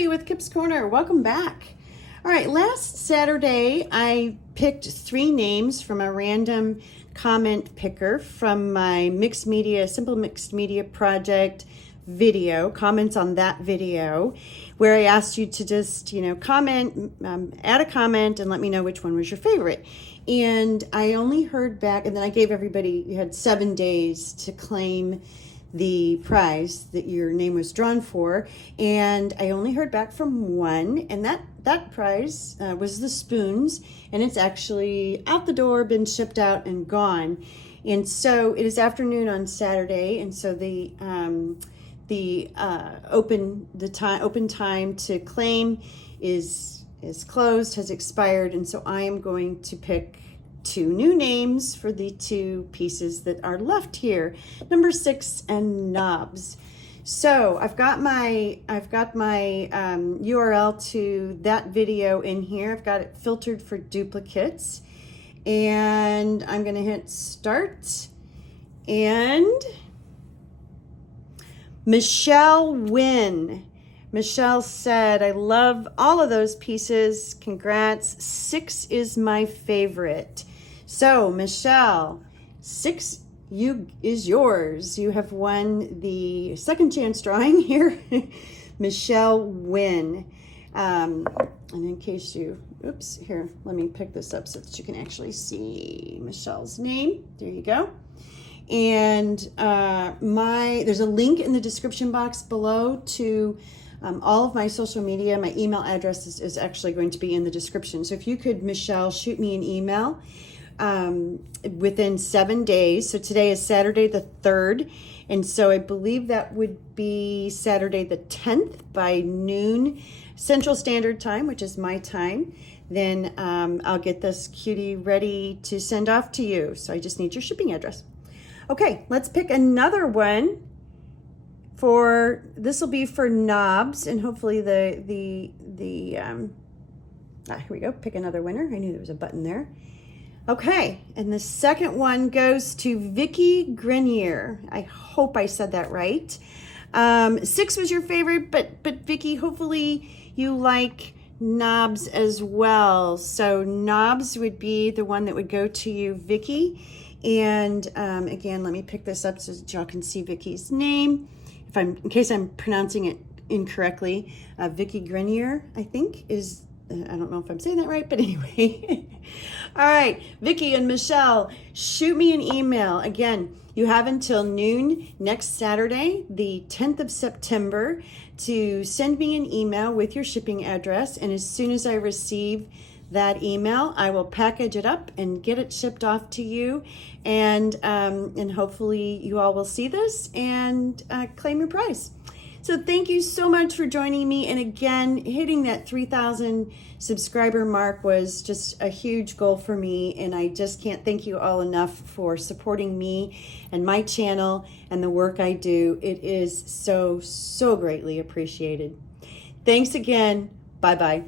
Debbie with Kip's Corner. Welcome back. All right, last Saturday I picked 3 names from a random comment picker from my mixed media, simple mixed media project video, comments on that video, where I asked you to just, comment, add a comment and let me know which one was your favorite. And I only heard back, and then I gave everybody, you had 7 days to claim the prize that your name was drawn for, and I only heard back from one, and that prize was the spoons, and it's actually out the door, been shipped out and gone. And so it is afternoon on Saturday, and so the open time to claim is closed, has expired, and so I am going to pick 2 new names for the 2 pieces that are left here, number 6 and knobs. So I've got my URL to that video in here. I've got it filtered for duplicates, and I'm going to hit start. And Michelle Wynn. Michelle said, I love all of those pieces. Congrats. 6 is my favorite. So, Michelle, 6 is yours. You have won the second chance drawing here. Michelle Wynn. And in case you, here, let me pick this up so that you can actually see Michelle's name. There you go. And there's a link in the description box below to all of my social media. My email address is actually going to be in the description. So if you could, Michelle, shoot me an email within 7 days. So today is Saturday the 3rd. And so I believe that would be Saturday the 10th by noon Central Standard Time, which is my time. Then I'll get this cutie ready to send off to you. So I just need your shipping address. Okay, let's pick another one. This will be for knobs, and hopefully here we go, pick another winner. I knew there was a button there. Okay, and the second one goes to Vicky Grenier. I hope I said that right. 6 was your favorite, but Vicky, hopefully you like knobs as well. So knobs would be the one that would go to you, Vicky. And again, let me pick this up so that y'all can see Vicky's name. In case I'm pronouncing it incorrectly, Vicky Grenier, I think is, I don't know if I'm saying that right, but anyway. All right, Vicky and Michelle, shoot me an email. Again, you have until noon next Saturday, the 10th of September, to send me an email with your shipping address. And as soon as I receive that email, I will package it up and get it shipped off to you, and hopefully you all will see this and claim your prize. So thank you so much for joining me, and again, hitting that 3,000 subscriber mark was just a huge goal for me, and I just can't thank you all enough for supporting me and my channel and the work I do. It is so greatly appreciated. Thanks again. Bye-bye.